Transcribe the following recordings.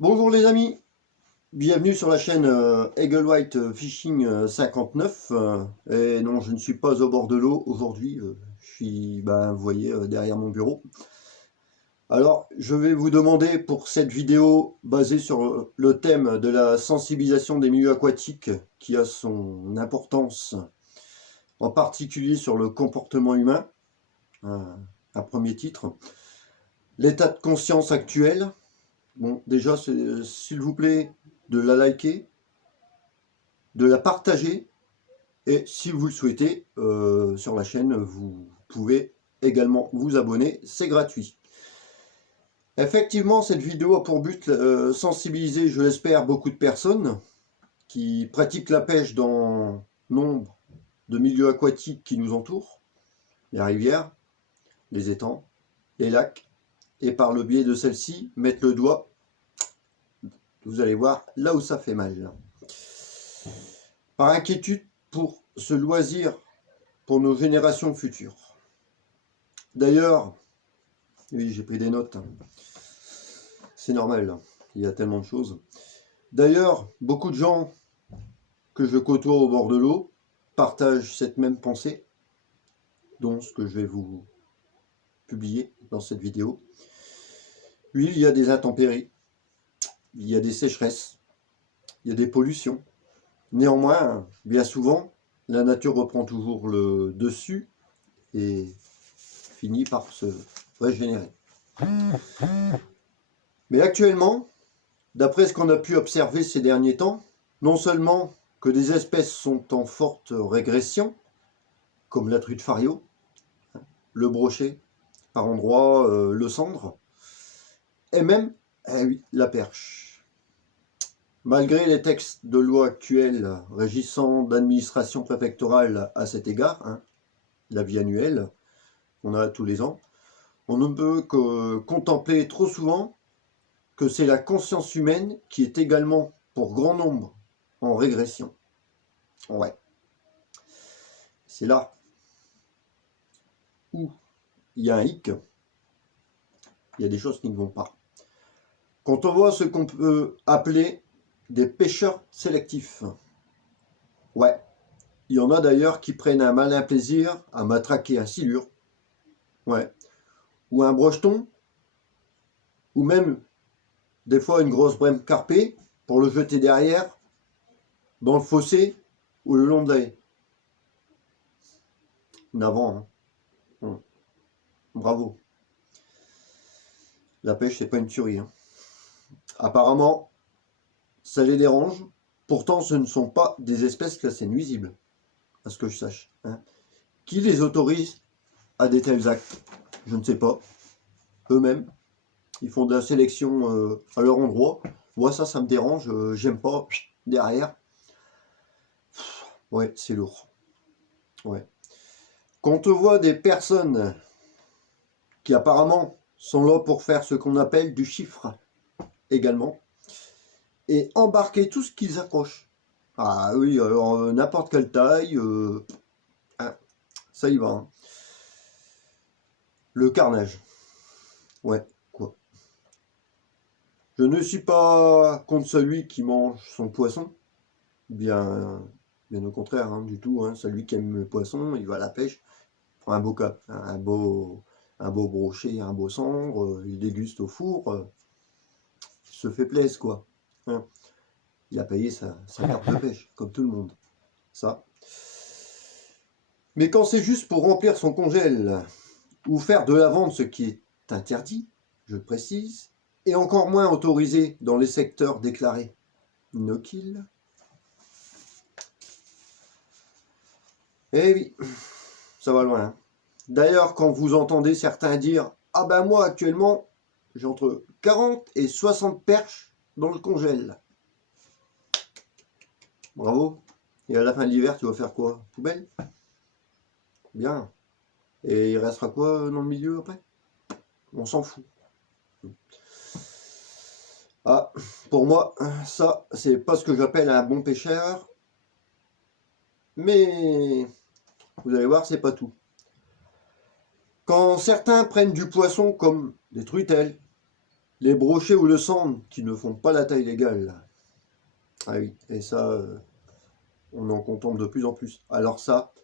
Bonjour les amis, bienvenue sur la chaîne Eagle White Fishing 59. Et non, je ne suis pas au bord de l'eau aujourd'hui, je suis, vous voyez, derrière mon bureau. Alors, je vais vous demander pour cette vidéo basée sur le thème de la sensibilisation des milieux aquatiques qui a son importance, en particulier sur le comportement humain, un premier titre. L'état de conscience actuel. Bon, déjà, s'il vous plaît, de la liker, de la partager, et si vous le souhaitez, sur la chaîne, vous pouvez également vous abonner, c'est gratuit. Effectivement, cette vidéo a pour but sensibiliser, je l'espère, beaucoup de personnes qui pratiquent la pêche dans nombre de milieux aquatiques qui nous entourent, les rivières, les étangs, les lacs, et par le biais de celle-ci, mettre le doigt, vous allez voir, là où ça fait mal. Par inquiétude pour ce loisir pour nos générations futures. D'ailleurs, oui, j'ai pris des notes, c'est normal, il y a tellement de choses. D'ailleurs, beaucoup de gens que je côtoie au bord de l'eau partagent cette même pensée, dont ce que je vais vous publier dans cette vidéo. Oui, il y a des intempéries, il y a des sécheresses, il y a des pollutions. Néanmoins, bien souvent, la nature reprend toujours le dessus et finit par se régénérer. Mais actuellement, d'après ce qu'on a pu observer ces derniers temps, non seulement que des espèces sont en forte régression, comme la truite fario, le brochet, par endroits le cendre, et même oui, la perche. Malgré les textes de loi actuels régissant d'administration préfectorale à cet égard, l'avis annuel qu'on a tous les ans, on ne peut que contempler trop souvent que c'est la conscience humaine qui est également, pour grand nombre, en régression. Ouais. C'est là où il y a un hic, il y a des choses qui ne vont pas. Quand on voit ce qu'on peut appeler des pêcheurs sélectifs, ouais, il y en a d'ailleurs qui prennent un malin plaisir à matraquer un silure, ouais, ou un brocheton, ou même des fois une grosse brème carpée pour le jeter derrière, dans le fossé ou le long de la haie. Navrant, hein. Bravo. La pêche, c'est pas une tuerie. Apparemment, ça les dérange. Pourtant, ce ne sont pas des espèces classées nuisibles, à ce que je sache. Qui les autorise à des tels actes? Je ne sais pas. Eux-mêmes, ils font de la sélection à leur endroit. Moi, ça me dérange. J'aime pas. Derrière. Ouais, c'est lourd. Ouais. Quand on voit des personnes qui apparemment sont là pour faire ce qu'on appelle du chiffre également, et embarquer tout ce qu'ils accrochent. Ah oui, alors n'importe quelle taille, ça y va. Le carnage. Ouais, quoi. Je ne suis pas contre celui qui mange son poisson. Bien au contraire, du tout. Celui qui aime le poisson, il va à la pêche, prend un beau cap, un beau brochet, un beau cendre, il déguste au four, il se fait plaisir, quoi. Il a payé sa carte de pêche, comme tout le monde. Ça. Mais quand c'est juste pour remplir son congèle, ou faire de la vente, ce qui est interdit, je le précise, et encore moins autorisé dans les secteurs déclarés no kill. Eh oui, ça va loin. D'ailleurs, quand vous entendez certains dire « Ah ben moi actuellement, j'ai entre 40 et 60 perches dans le congèle. » Bravo. Et à la fin de l'hiver, tu vas faire quoi? Poubelle? Bien. Et il restera quoi dans le milieu après? On s'en fout. Ah, pour moi, ça, c'est pas ce que j'appelle un bon pêcheur. Mais vous allez voir, c'est pas tout. Quand certains prennent du poisson comme des truitelles, les brochets ou le sand qui ne font pas la taille légale. Ah oui, et ça, on en contemple de plus en plus. Alors ça,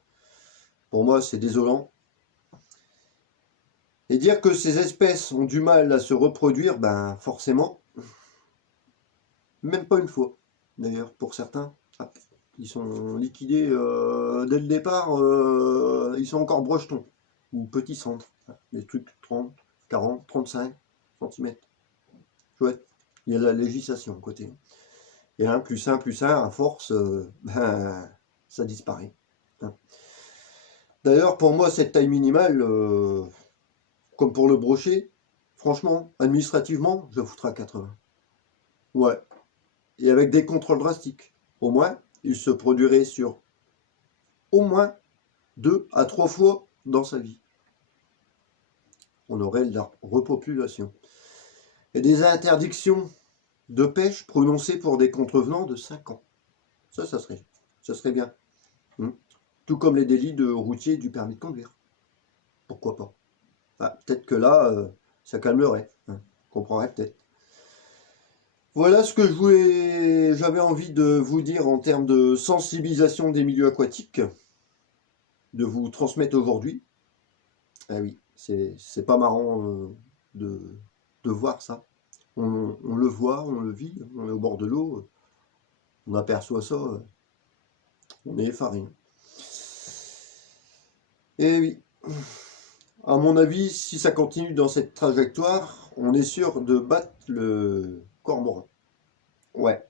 pour moi, c'est désolant. Et dire que ces espèces ont du mal à se reproduire, ben forcément, même pas une fois. D'ailleurs, pour certains, ils sont liquidés dès le départ, ils sont encore brochetons, ou petits centres, des trucs 30, 40, 35 cm. Chouette, il y a la législation à côté. Et 1 plus 1 plus 1, à force, ben, ça disparaît. D'ailleurs, pour moi, cette taille minimale, comme pour le brochet, franchement, administrativement, je foutrais à 80. Ouais. Et avec des contrôles drastiques. Au moins, il se produirait sur au moins 2 à 3 fois dans sa vie. On aurait la repopulation. Et des interdictions de pêche prononcées pour des contrevenants de 5 ans. Ça serait bien. Tout comme les délits de routier du permis de conduire. Pourquoi pas? Peut-être que là, ça calmerait. Comprendrait peut-être. Voilà ce que j'avais envie de vous dire en termes de sensibilisation des milieux aquatiques, de vous transmettre aujourd'hui. Ah oui, c'est pas marrant de voir ça. On le voit, on le vit, on est au bord de l'eau, on aperçoit ça, on est effaré. Et oui, à mon avis, si ça continue dans cette trajectoire, on est sûr de battre le cormoran. Ouais,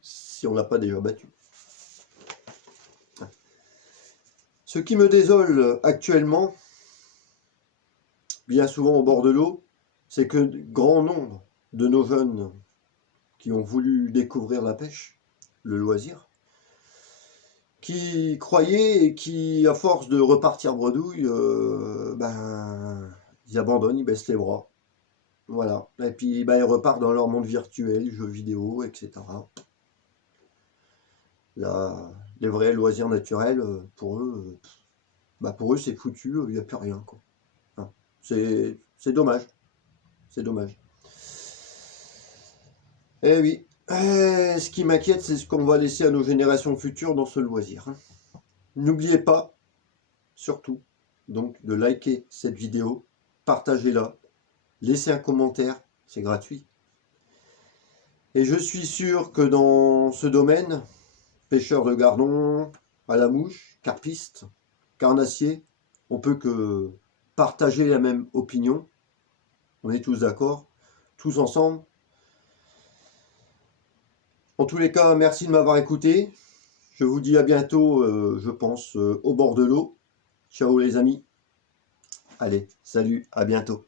si on l'a pas déjà battu. Ce qui me désole actuellement, bien souvent au bord de l'eau, c'est que grand nombre de nos jeunes qui ont voulu découvrir la pêche, le loisir, qui croyaient et qui, à force de repartir bredouille, ils abandonnent, ils baissent les bras. Voilà. Et puis ils repartent dans leur monde virtuel, jeux vidéo, etc. Là, les vrais loisirs naturels, pour eux, c'est foutu, il n'y a plus rien, quoi. C'est dommage. C'est dommage. Eh oui. Ce qui m'inquiète, c'est ce qu'on va laisser à nos générations futures dans ce loisir. N'oubliez pas, surtout, donc de liker cette vidéo, partagez-la, laissez un commentaire, c'est gratuit. Et je suis sûr que dans ce domaine, pêcheurs de gardons, à la mouche, carpistes, carnassiers, on peut que partager la même opinion. On est tous d'accord, tous ensemble. En tous les cas, merci de m'avoir écouté. Je vous dis à bientôt, je pense, au bord de l'eau. Ciao les amis. Allez, salut, à bientôt.